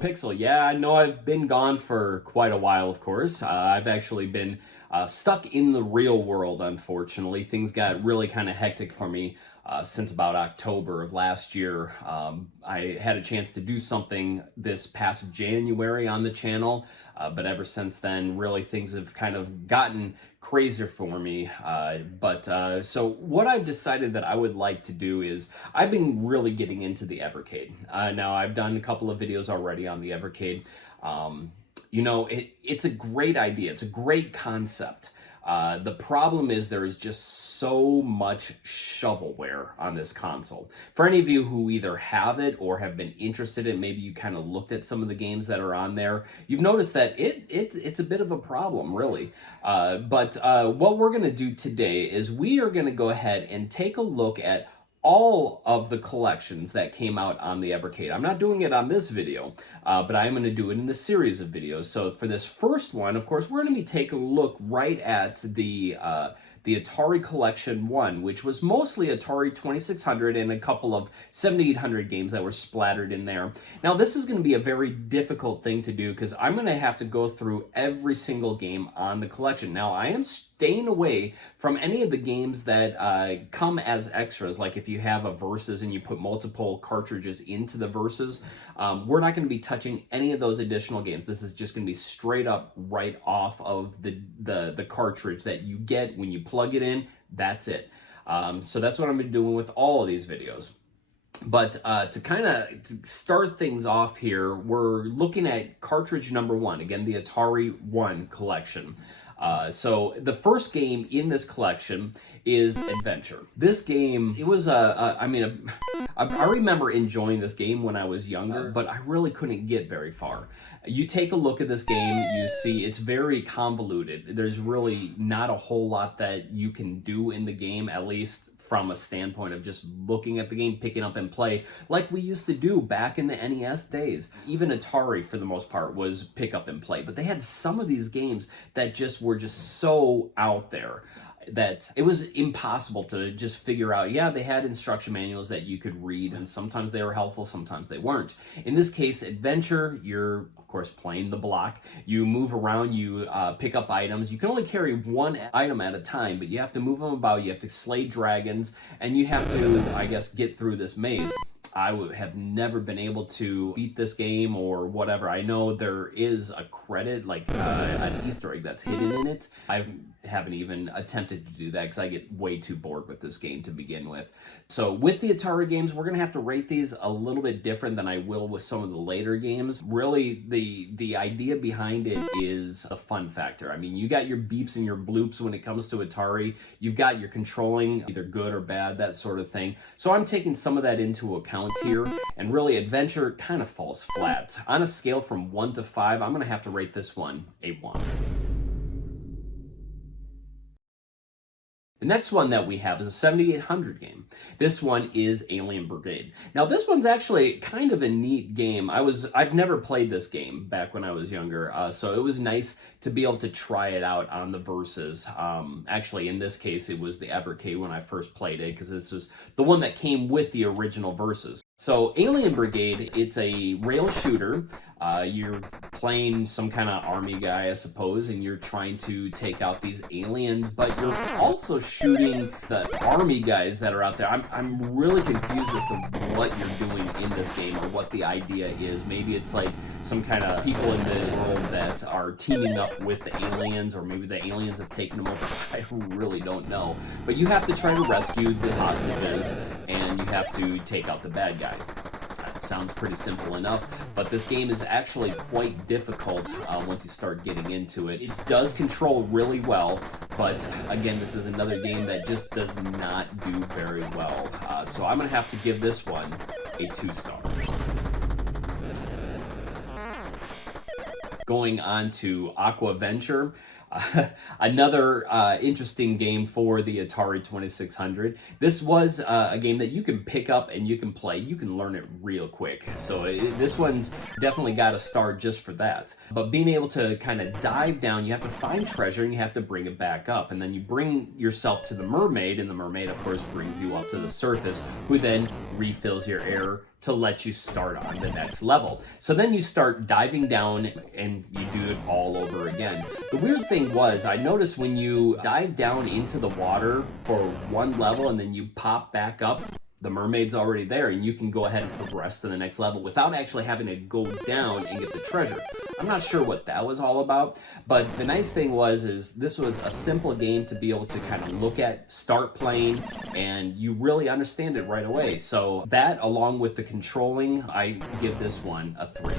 Pixel. Yeah, I know I've been gone for quite a while, of course. I've actually been stuck in the real world, unfortunately. Things got really kind of hectic for me since about October of last year. I had a chance to do something this past January on the channel, but ever since then, really things have kind of gotten crazier for me. So what I've decided that I would like to do is I've been really getting into the Evercade. Now I've done a couple of videos already on the Evercade. It's a great idea. It's a great concept. The problem is there is just so much shovelware on this console. For any of you who either have it or have been interested in, maybe you kind of looked at some of the games that are on there, you've noticed that it's a bit of a problem, really. What we're going to do today is we are going to go ahead and take a look at all of the collections that came out on the Evercade. I'm not doing it on this video, but I am going to do it in a series of videos. So for this first one, of course, we're going to be taking a look right at the Atari Collection 1, which was mostly Atari 2600 and a couple of 7800 games that were splattered in there. Now, this is going to be a very difficult thing to do because I'm going to have to go through every single game on the collection. Now, I am staying away from any of the games that come as extras, like if you have a Versus and you put multiple cartridges into the Versus. We're not going to be touching any of those additional games. This is just going to be straight up right off of the cartridge that you get when you plug it in. That's it. So that's what I'm going to be doing with all of these videos. But to start things off here, we're looking at cartridge number 1, again, the Atari 1 collection. So the first game in this collection is Adventure. This game, it was I remember enjoying this game when I was younger, but I really couldn't get very far. You take a look at this game, you see it's very convoluted. There's really not a whole lot that you can do in the game, at least from a standpoint of just looking at the game, picking up and play, like we used to do back in the NES days. Even Atari, for the most part, was pick up and play. But they had some of these games that were just so out there that it was impossible to just figure out. Yeah, they had instruction manuals that you could read, and sometimes they were helpful, sometimes they weren't. In this case, Adventure, you're of course playing the block. You move around, you pick up items. You can only carry one item at a time, but you have to move them about, you have to slay dragons, and you have to, I guess, get through this maze. I would have never been able to beat this game or whatever. I know there is a credit, like an Easter egg that's hidden in it. I haven't even attempted to do that because I get way too bored with this game to begin with. So with the Atari games, we're going to have to rate these a little bit different than I will with some of the later games. Really, the idea behind it is a fun factor. I mean, you got your beeps and your bloops when it comes to Atari. You've got your controlling, either good or bad, that sort of thing. So I'm taking some of that into account here, and really Adventure kind of falls flat. On a scale from 1 to 5, I'm going to have to rate this one a 1. The next one that we have is a 7800 game. This one is Alien Brigade. Now this one's actually kind of a neat game. I've never played this game back when I was younger, so it was nice to be able to try it out on the Versus. Actually, in this case, it was the Evercade when I first played it, because this was the one that came with the original Versus. So Alien Brigade, it's a rail shooter. You're playing some kind of army guy, I suppose, and you're trying to take out these aliens, but you're also shooting the army guys that are out there. I'm really confused as to what you're doing in this game or what the idea is. Maybe it's like some kind of people in the world that are teaming up with the aliens, or maybe the aliens have taken them over. I really don't know. But you have to try to rescue the hostages, and you have to take out the bad guy. Sounds pretty simple enough, but this game is actually quite difficult once you start getting into it. It does control really well, but again, this is another game that just does not do very well. So I'm going to have to give this one a 2-star. Going on to Aqua Venture. Another interesting game for the Atari 2600. This was a game that you can pick up and you can play. You can learn it real quick. So this one's definitely got a star just for that. But being able to kind of dive down, you have to find treasure and you have to bring it back up. And then you bring yourself to the mermaid, and the mermaid, of course, brings you up to the surface, who then refills your air to let you start on the next level. So then you start diving down and you do it all over again. The weird thing was, I noticed when you dive down into the water for one level and then you pop back up, the mermaid's already there and you can go ahead and progress to the next level without actually having to go down and get the treasure. I'm not sure what that was all about, but the nice thing is this was a simple game to be able to kind of look at, start playing, and you really understand it right away. So that, along with the controlling, I give this one a 3.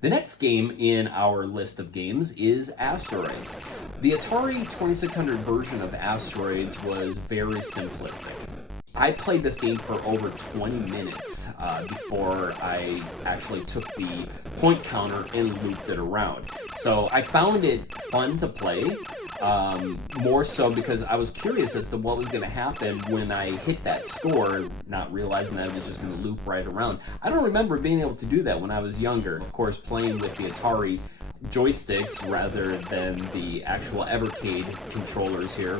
The next game in our list of games is Asteroids. The Atari 2600 version of Asteroids was very simplistic. I played this game for over 20 minutes before I actually took the point counter and looped it around. So I found it fun to play, more so because I was curious as to what was going to happen when I hit that score, not realizing that it was just going to loop right around. I don't remember being able to do that when I was younger. Of course, playing with the Atari joysticks rather than the actual Evercade controllers here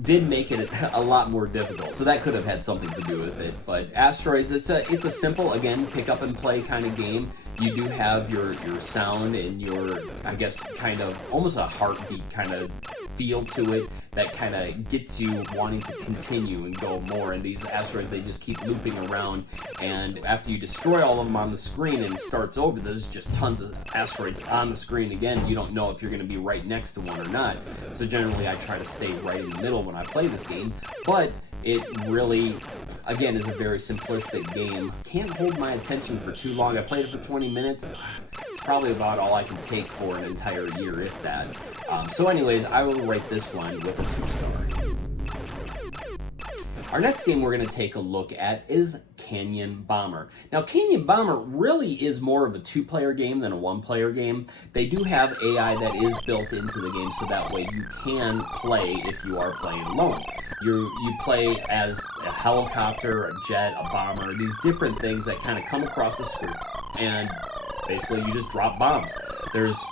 did make it a lot more difficult. So that could have had something to do with it. But Asteroids, it's a simple, again, pick up and play kind of game. You do have your sound and your, I guess, kind of almost a heartbeat kind of feel to it that kind of gets you wanting to continue and go more. And these asteroids, they just keep looping around, and after you destroy all of them on the screen and it starts over, there's just tons of asteroids on the screen again. You don't know if you're going to be right next to one or not. So generally I try to stay right in the middle when I play this game, but it really, again, is a very simplistic game. Can't hold my attention for too long. I played it for 20 minutes. It's probably about all I can take for an entire year, if that. So anyways, I will rate this one with a 2-star. Our next game we're going to take a look at is Canyon Bomber. Now, Canyon Bomber really is more of a 2-player game than a 1-player game. They do have AI that is built into the game, so that way you can play if you are playing alone. You play as a helicopter, a jet, a bomber, these different things that kind of come across the screen, and basically you just drop bombs. There's,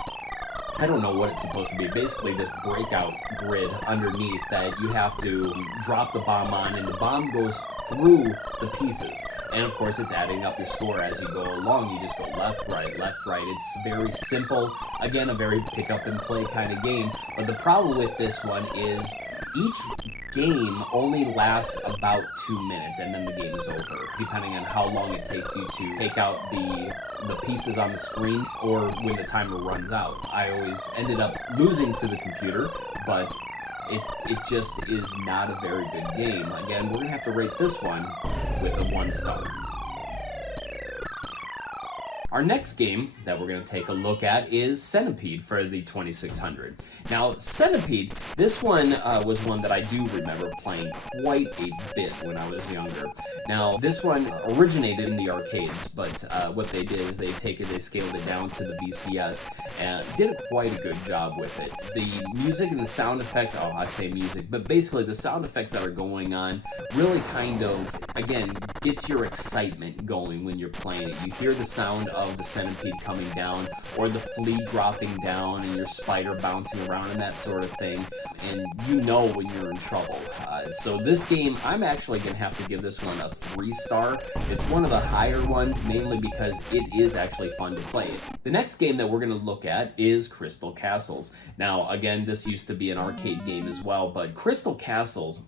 I don't know what it's supposed to be, basically this breakout grid underneath that you have to drop the bomb on, and the bomb goes through the pieces. And of course, it's adding up your score as you go along. You just go left, right, left, right. It's very simple. Again, a very pick up and play kind of game. But the problem with this one is each game only lasts about 2 minutes, and then the game is over, depending on how long it takes you to take out the pieces on the screen or when the timer runs out. I always ended up losing to the computer, but it just is not a very good game. Again, we're going to have to rate this one with a 1-star. Our next game that we're going to take a look at is Centipede for the 2600. Now, Centipede, this one was one that I do remember playing quite a bit when I was younger. Now, this one originated in the arcades, but what they did is they scaled it down to the VCS and did quite a good job with it. The music and the sound effects, oh, I say music, but basically the sound effects that are going on really kind of, again, gets your excitement going when you're playing it. You hear the sound of the centipede coming down, or the flea dropping down, and your spider bouncing around and that sort of thing, and you know when you're in trouble. So this game, I'm actually going to have to give this one a 3-star. It's one of the higher ones, mainly because it is actually fun to play. The next game that we're going to look at is Crystal Castles. Now, again, this used to be an arcade game as well, but Crystal Castles,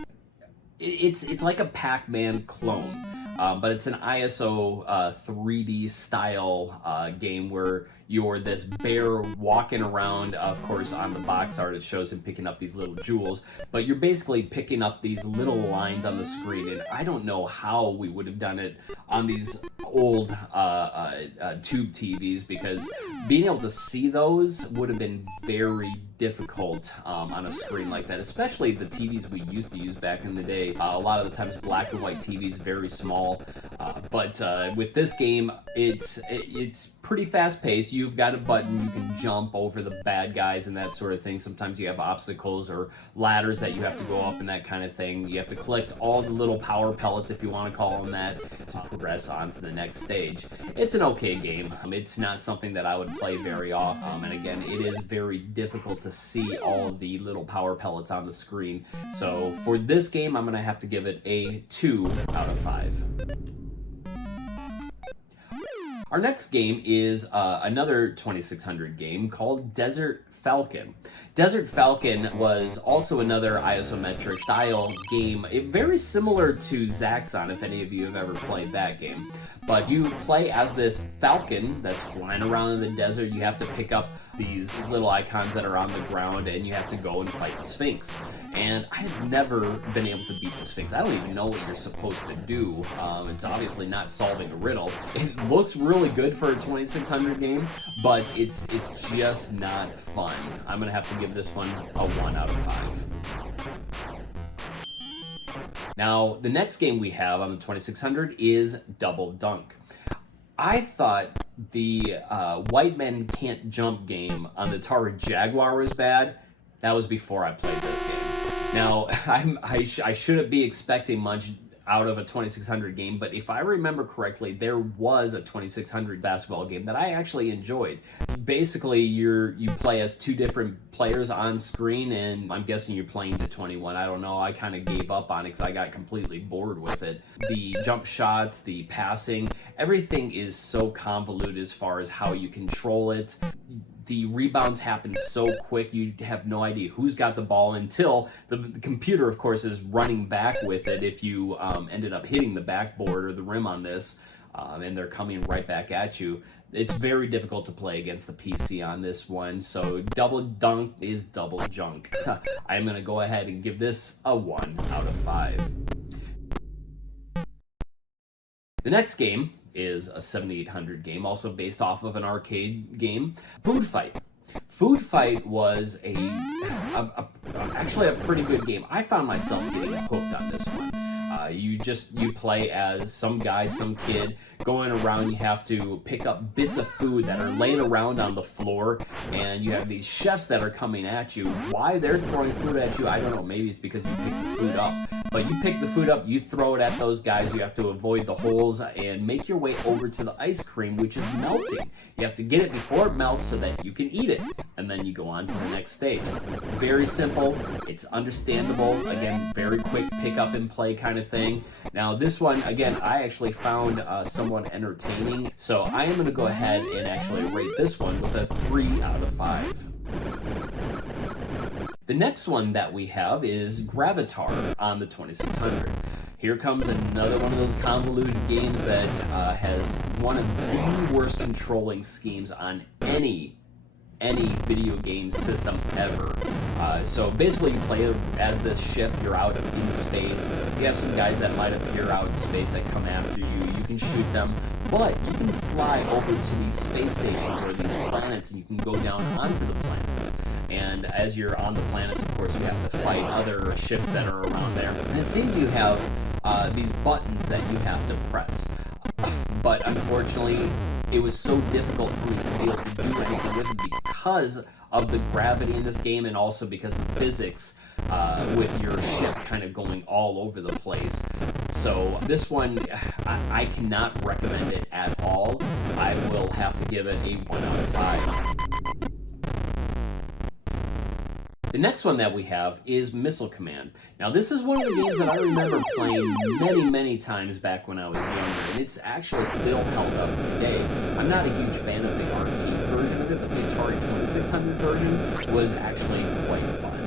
it's like a Pac-Man clone. But it's an ISO 3D style game where you're this bear walking around. Of course, on the box art it shows him picking up these little jewels, but you're basically picking up these little lines on the screen, and I don't know how we would have done it on these old tube TVs, because being able to see those would have been very difficult on a screen like that, especially the TVs we used to use back in the day. A lot of the times black and white TVs, very small. But with this game, it's pretty fast-paced. You've got a button, you can jump over the bad guys and that sort of thing. Sometimes you have obstacles or ladders that you have to go up and that kind of thing. You have to collect all the little power pellets, if you want to call them that, to progress on to the next stage. It's an okay game. It's not something that I would play very often, and again, it is very difficult to see all of the little power pellets on the screen. So for this game, I'm going to have to give it a 2 out of 5. Our next game is another 2600 game called Desert Falcon. Desert Falcon was also another isometric style game, very similar to Zaxxon, if any of you have ever played that game. But you play as this falcon that's flying around in the desert. You have to pick up these little icons that are on the ground, and you have to go and fight the Sphinx. And I have never been able to beat the Sphinx. I don't even know what you're supposed to do. It's obviously not solving a riddle. It looks really good for a 2600 game, but it's just not fun. I'm gonna have to give this one a 1 out of 5. Now, the next game we have on the 2600 is Double Dunk. I thought the White Men Can't Jump game on the Atari Jaguar was bad. That was before I played this game. Now, I shouldn't be expecting much out of a 2600 game, but if I remember correctly, there was a 2600 basketball game that I actually enjoyed. Basically, you play as 2 different players on screen, and I'm guessing you're playing to 21. I don't know. I kind of gave up on it because I got completely bored with it. The jump shots, the passing, everything is so convoluted as far as how you control it. The rebounds happen so quick, you have no idea who's got the ball until the computer, of course, is running back with it if you ended up hitting the backboard or the rim on this, and they're coming right back at you. It's very difficult to play against the PC on this one, so Double Dunk is double junk. I'm going to go ahead and give this a 1 out of 5. The next game is a 7800 game, also based off of an arcade game, Food Fight. Food Fight was actually a pretty good game. I found myself getting hooked on this one. You play as some guy, some kid going around. You have to pick up bits of food that are laying around on the floor, and you have these chefs that are coming at you. Why they're throwing food at you, I don't know. Maybe it's because you picked the food up. But you pick the food up, you throw it at those guys. You have to avoid the holes and make your way over to the ice cream, which is melting. You have to get it before it melts so that you can eat it, and then you go on to the next stage. Very simple. It's understandable. Again, very quick pick up and play kind of thing. Now this one, again, I actually found somewhat entertaining, so I am going to go ahead and actually rate this one with a 3 out of 5. The next one that we have is Gravitar on the 2600. Here comes another one of those convoluted games that has one of the worst controlling schemes on any video game system ever. So basically you play as this ship, you're out in space, you have some guys that might appear out in space that come after you, you can shoot them, but you can fly over to these space stations or these planets and you can go down onto the planets. And as you're on the planets, of course, you have to fight other ships that are around there. And it seems you have these buttons that you have to press. But unfortunately, it was so difficult for me to be able to do anything with it because of the gravity in this game, and also because of the physics with your ship kind of going all over the place. So this one, I cannot recommend it at all. I will have to give it a 1 out of 5. The next one that we have is Missile Command. Now this is one of the games that I remember playing many times back when I was younger, and it's actually still held up today. I'm not a huge fan of the arcade version of it, but the Atari 2600 version was actually quite fun.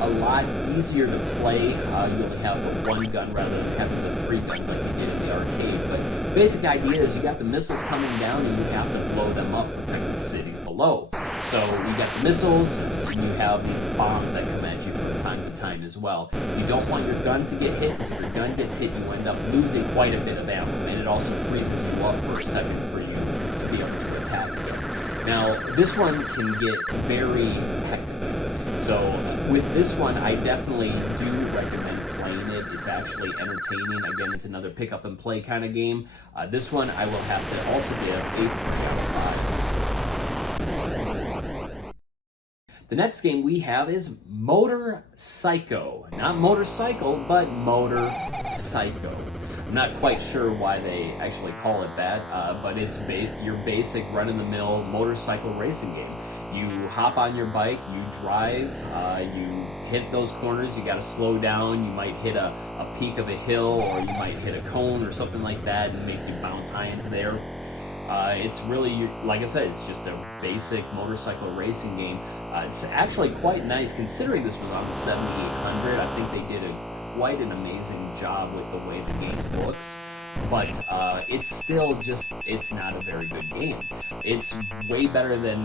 A lot easier to play. You only have the 1 gun rather than having the 3 guns like you did in the arcade. But basic idea is you got the missiles coming down and you have to blow them up and protect the cities below. So you got the missiles, and you have these bombs that come at you from time to time as well. You don't want your gun to get hit, because if your gun gets hit, you end up losing quite a bit of ammo, and it also freezes you up for a second for you to be able to attack again. Now, this one can get very hectic. So with this one, I definitely do recommend playing it. It's actually entertaining. Again, it's another pick up and play kind of game. This one I will have to also give a 3 out of 5. The next game we have is Motor Psycho. Not motorcycle, but Motor Psycho. I'm not quite sure why they actually call it that, but it's your basic run-of-the-mill motorcycle racing game. You hop on your bike, you drive, you hit those corners, you gotta slow down, you might hit a peak of a hill, or you might hit a cone or something like that, and it makes you bounce high into the air. It's really, like I said, it's just a basic motorcycle racing game. It's actually quite nice, considering this was on the 7800. I think they did quite an amazing job with the way the game looks. But it's still just, it's not a very good game. It's way better than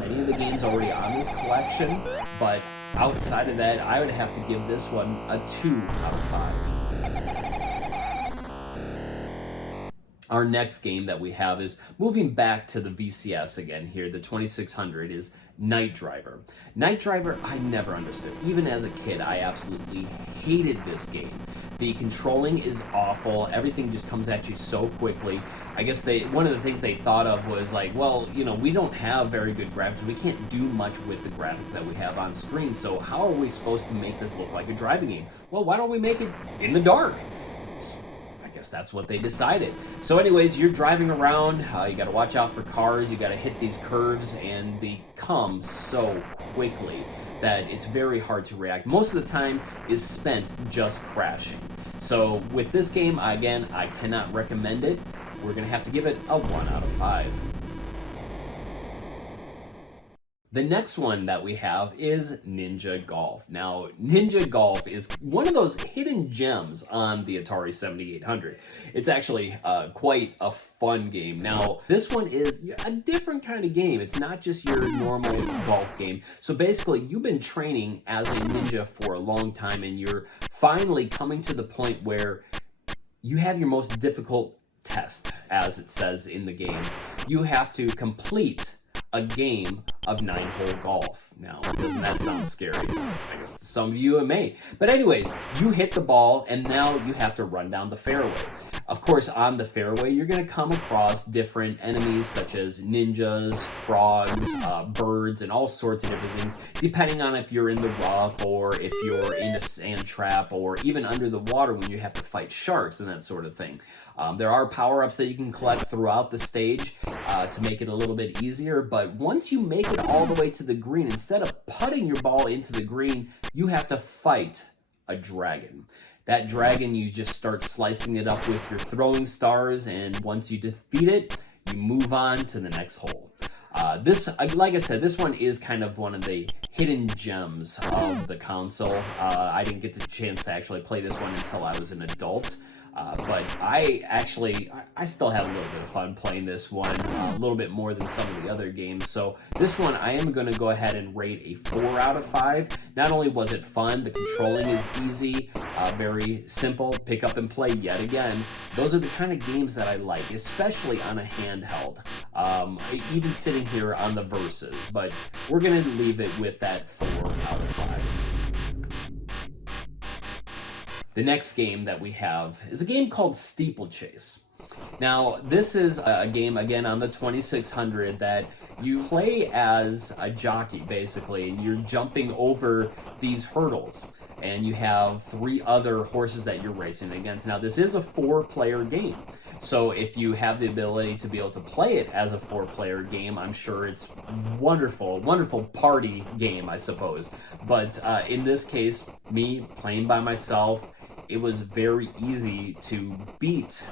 many of the games already on this collection, but outside of that, I would have to give this one a 2 out of 5. Our next game that we have is moving back to the VCS again here, the 2600, is Night Driver. Night Driver, I never understood. Even as a kid, I absolutely hated this game. The controlling is awful. Everything just comes at you so quickly. I guess one of the things they thought of was like, well, you know, we don't have very good graphics. We can't do much with the graphics that we have on screen. So how are we supposed to make this look like a driving game? Well, why don't we make it in the dark? That's what they decided. So anyways, you're driving around, you got to watch out for cars, you got to hit these curves, and they come so quickly that it's very hard to react. Most of the time is spent just crashing. So with this game, again, I cannot recommend it. We're going to have to give it a 1 out of 5. The next one that we have is Ninja Golf. Now, Ninja Golf is one of those hidden gems on the Atari 7800. It's actually quite a fun game. Now, this one is a different kind of game. It's not just your normal golf game. So basically, you've been training as a ninja for a long time, and you're finally coming to the point where you have your most difficult test, as it says in the game. You have to complete a game of 9-hole golf. Now, doesn't that sound scary? I guess to some of you it may. But anyways, you hit the ball, and now you have to run down the fairway. Of course, on the fairway, you're going to come across different enemies such as ninjas, frogs, birds, and all sorts of different things, depending on if you're in the rough or if you're in a sand trap or even under the water when you have to fight sharks and that sort of thing. There are power-ups that you can collect throughout the stage to make it a little bit easier, but once you make it all the way to the green, instead of putting your ball into the green, you have to fight a dragon. That dragon, you just start slicing it up with your throwing stars, and once you defeat it, you move on to the next hole. Like I said, this one is kind of one of the hidden gems of the console. I didn't get the chance to actually play this one until I was an adult. But I still had a little bit of fun playing this one, a little bit more than some of the other games. So this one I am going to go ahead and rate a 4 out of 5. Not only was it fun, the controlling is easy, very simple, pick up and play yet again. Those are the kind of games that I like, especially on a handheld, even sitting here on the Versus. But we're going to leave it with that 4 out of 5. The next game that we have is a game called Steeplechase. Now, this is a game, again, on the 2600 that you play as a jockey, basically, and you're jumping over these hurdles, and you have 3 other horses that you're racing against. Now, this is a 4-player game, so if you have the ability to be able to play it as a 4-player game, I'm sure it's wonderful, wonderful party game, I suppose. But in this case, me playing by myself, it was very easy to beat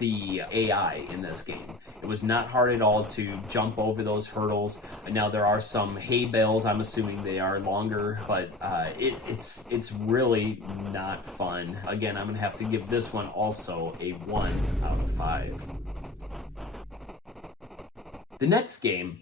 the AI in this game. It was not hard at all to jump over those hurdles. Now there are some hay bales, I'm assuming they are longer, but it's really not fun. Again, I'm gonna have to give this one also a 1 out of 5. The next game,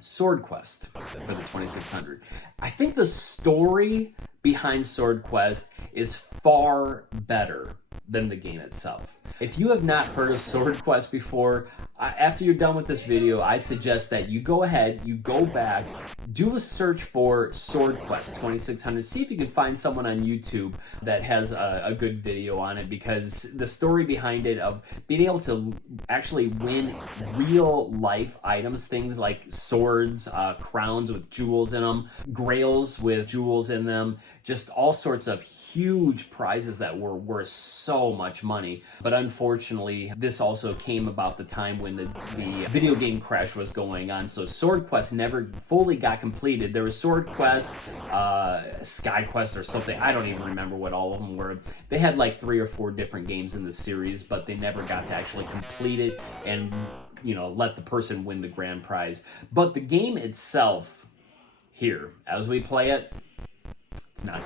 Sword Quest for the 2600. I think the story behind Sword Quest is far better than the game itself. If you have not heard of Sword Quest before, after you're done with this video, I suggest that you go ahead, you go back, do a search for Sword Quest 2600. See if you can find someone on YouTube that has a good video on it, because the story behind it of being able to actually win real life items, things like swords, crowns with jewels in them, grails with jewels in them, just all sorts of huge prizes that were worth so much money. But unfortunately, this also came about the time when the video game crash was going on, so Sword Quest never fully got completed. There was Sword Quest, Sky Quest or something, I don't even remember what all of them were. They had like 3 or 4 different games in the series, but they never got to actually complete it and, you know, let the person win the grand prize. But the game itself, here, as we play it, it's not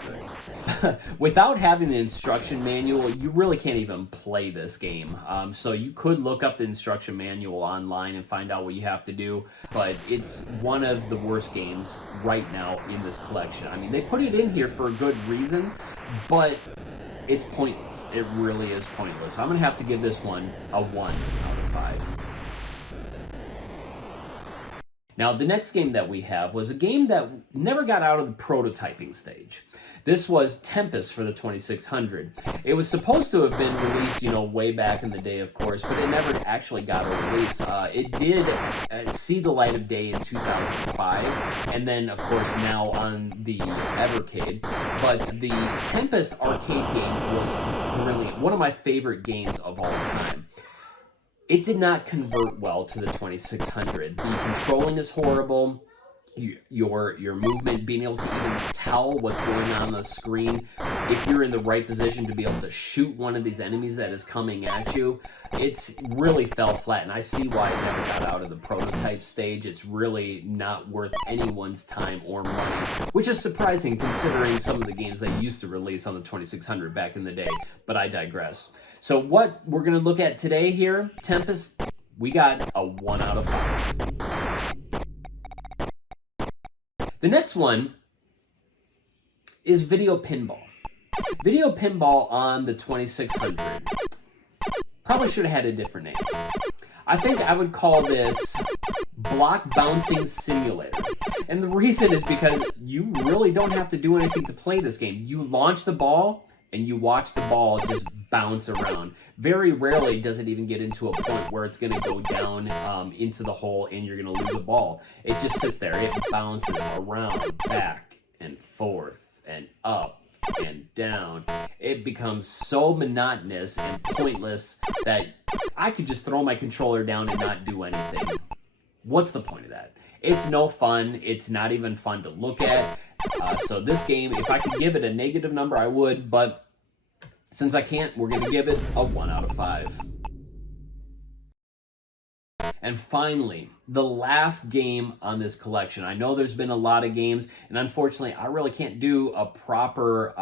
good. Without having the instruction manual, you really can't even play this game. So you could look up the instruction manual online and find out what you have to do, but it's one of the worst games right now in this collection. I mean, they put it in here for a good reason, but it's pointless. It really is pointless. I'm gonna have to give this one a 1 out of 5. Now, the next game that we have was a game that never got out of the prototyping stage. This was Tempest for the 2600. It was supposed to have been released, you know, way back in the day, of course, but it never actually got a release. It did see the light of day in 2005, and then, of course, now on the Evercade. But the Tempest arcade game was brilliant. One of my favorite games of all time. It did not convert well to the 2600. The controlling is horrible. Your movement, being able to even tell what's going on the screen, if you're in the right position to be able to shoot one of these enemies that is coming at you, it's really fell flat, and I see why it never got out of the prototype stage. It's really not worth anyone's time or money, which is surprising considering some of the games they used to release on the 2600 back in the day, but I digress. So what we're going to look at today here, Tempest, we got a 1 out of 5. The next one is Video Pinball. Video Pinball on the 2600 probably should have had a different name. I think I would call this Block Bouncing Simulator. And the reason is because you really don't have to do anything to play this game. You launch the ball and you watch the ball just bounce around. Very rarely does it even get into a point where it's going to go down into the hole and you're going to lose a ball. It just sits there. It bounces around, back and forth and up and down. It becomes so monotonous and pointless that I could just throw my controller down and not do anything. What's the point of that? It's no fun. It's not even fun to look at. So this game, if I could give it a negative number, I would, but since I can't, we're going to give it a 1 out of 5. And finally, the last game on this collection. I know there's been a lot of games, and unfortunately, I really can't do a proper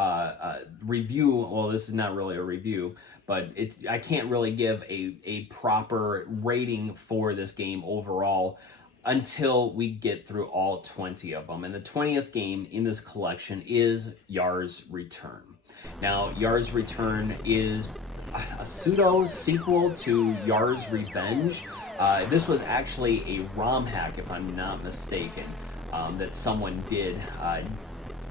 review. Well, this is not really a review, but I can't really give a proper rating for this game overall until we get through all 20 of them. And the 20th game in this collection is Yar's Return. Now, Yar's Return is a pseudo-sequel to Yar's Revenge. This was actually a ROM hack, if I'm not mistaken, that someone did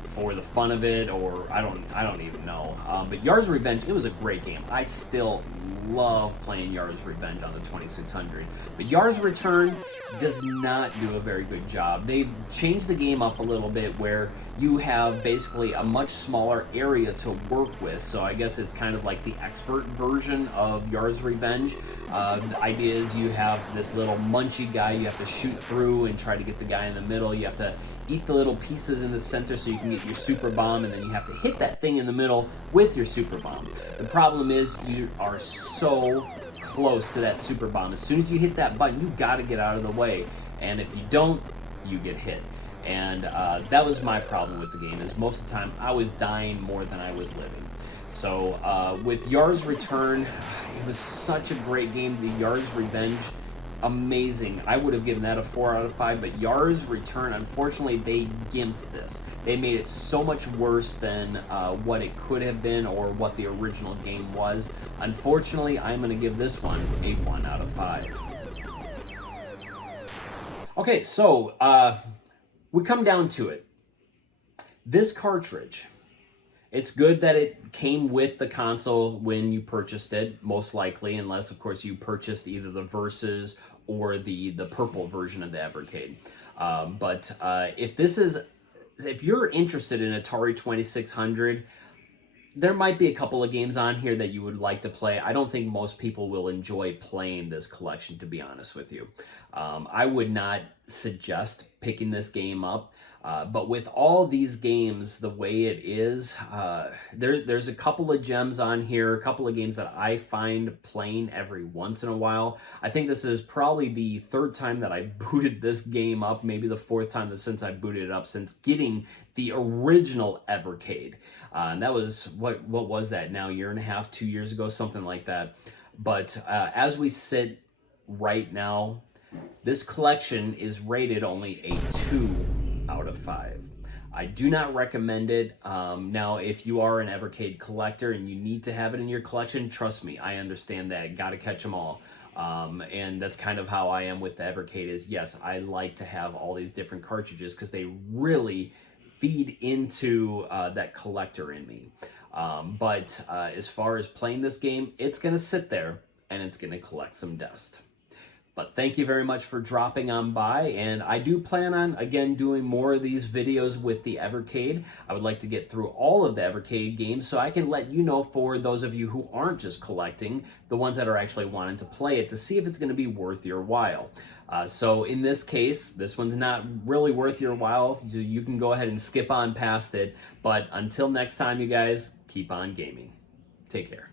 for the fun of it, or I don't even know. But Yar's Revenge, it was a great game. I still love playing Yar's Revenge on the 2600. But Yar's Return does not do a very good job. They've changed the game up a little bit where you have basically a much smaller area to work with. So I guess it's kind of like the expert version of Yar's Revenge. The idea is you have this little munchy guy you have to shoot through and try to get the guy in the middle. You have to eat the little pieces in the center so you can get your super bomb, and then you have to hit that thing in the middle with your super bomb. The problem is you are so close to that super bomb. As soon as you hit that button, you got to get out of the way, and if you don't, you get hit. And that was my problem with the game, is most of the time I was dying more than I was living. So with Yar's Return, it was such a great game. The Yar's Revenge amazing. I would have given that a 4 out of 5, but Yar's Return, unfortunately, they gimped this. They made it so much worse than what it could have been or what the original game was. Unfortunately, I'm going to give this one a 1 out of 5. Okay, so we come down to it. This cartridge, it's good that it came with the console when you purchased it, most likely, unless, of course, you purchased either the Versus or the purple version of the Evercade. But if you're interested in Atari 2600, there might be a couple of games on here that you would like to play. I don't think most people will enjoy playing this collection, to be honest with you. I would not suggest picking this game up. But with all these games, the way it is, there's a couple of gems on here, a couple of games that I find playing every once in a while. I think this is probably the third time that I booted this game up, maybe the fourth time since I booted it up since getting the original Evercade. And that was, what was that now, 1.5 years, 2 years ago, something like that. But as we sit right now, this collection is rated only a 2 out of 5. I do not recommend it. Now, if you are an Evercade collector and you need to have it in your collection, trust me, I understand that. Got to catch them all. And that's kind of how I am with the Evercade is, yes, I like to have all these different cartridges because they really feed into that collector in me. But as far as playing this game, it's going to sit there and it's going to collect some dust. But thank you very much for dropping on by, and I do plan on, again, doing more of these videos with the Evercade. I would like to get through all of the Evercade games so I can let you know, for those of you who aren't just collecting, the ones that are actually wanting to play it, to see if it's going to be worth your while. So in this case, this one's not really worth your while. You can go ahead and skip on past it, but until next time, you guys, keep on gaming. Take care.